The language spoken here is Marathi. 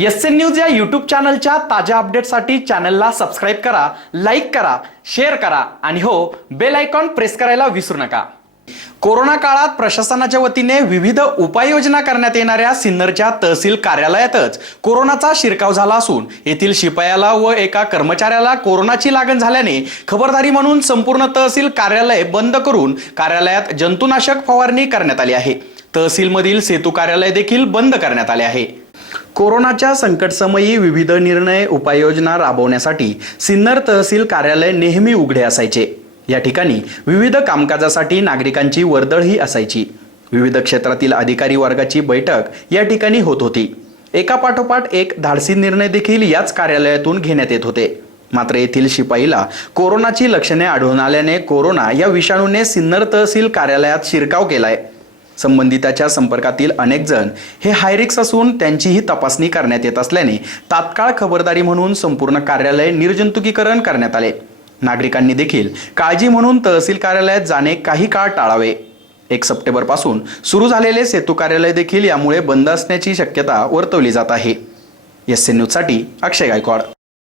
एस एन न्यूज या यूट्यूब चॅनलच्या ताज्या अपडेटसाठी चॅनलला सबस्क्राईब करा लाईक करा शेअर करा आणि हो बेल आयकॉन प्रेस करायला विसरू नका. कोरोना काळात प्रशासनाच्या वतीने विविध उपाययोजना करण्यात येणाऱ्या सिन्नरच्या तहसील कार्यालयातच कोरोनाचा शिरकाव झाला असून येथील शिपायाला व एका कर्मचाऱ्याला कोरोनाची लागण झाल्याने खबरदारी म्हणून संपूर्ण तहसील कार्यालय बंद करून कार्यालयात जंतुनाशक फवारणी करण्यात आली आहे. तहसीलमधील सेतू कार्यालय देखील बंद करण्यात आले आहे. कोरोनाच्या संकटसमयी विविध निर्णय उपाययोजना राबवण्यासाठी सिन्नर तहसील कार्यालय नेहमी उघडे असायचे. या ठिकाणी विविध कामकाजासाठी नागरिकांची वर्दळही असायची. विविध क्षेत्रातील अधिकारी वर्गाची बैठक या ठिकाणी होत होती. एका पाठोपाठ एक धाडसी निर्णय देखील याच कार्यालयातून घेण्यात येत होते. मात्र येथील शिपाईला कोरोनाची लक्षणे आढळून आल्याने कोरोना या विषाणूने सिन्नर तहसील कार्यालयात शिरकाव केलाय. संबंधिताच्या संपर्कातील अनेक जण हे हायरिक्स असून त्यांचीही तपासणी करण्यात येत असल्याने तात्काळ खबरदारी म्हणून संपूर्ण कार्यालय निर्जंतुकीकरण करण्यात आले. नागरिकांनी देखील काळजी म्हणून तहसील कार्यालयात जाणे काही काळ टाळावे. एक सप्टेंबरपासून सुरू झालेले सेतू कार्यालय देखील यामुळे बंद असण्याची शक्यता वर्तवली जात आहे. एस एन न्यूजसाठी अक्षय गायकवाड.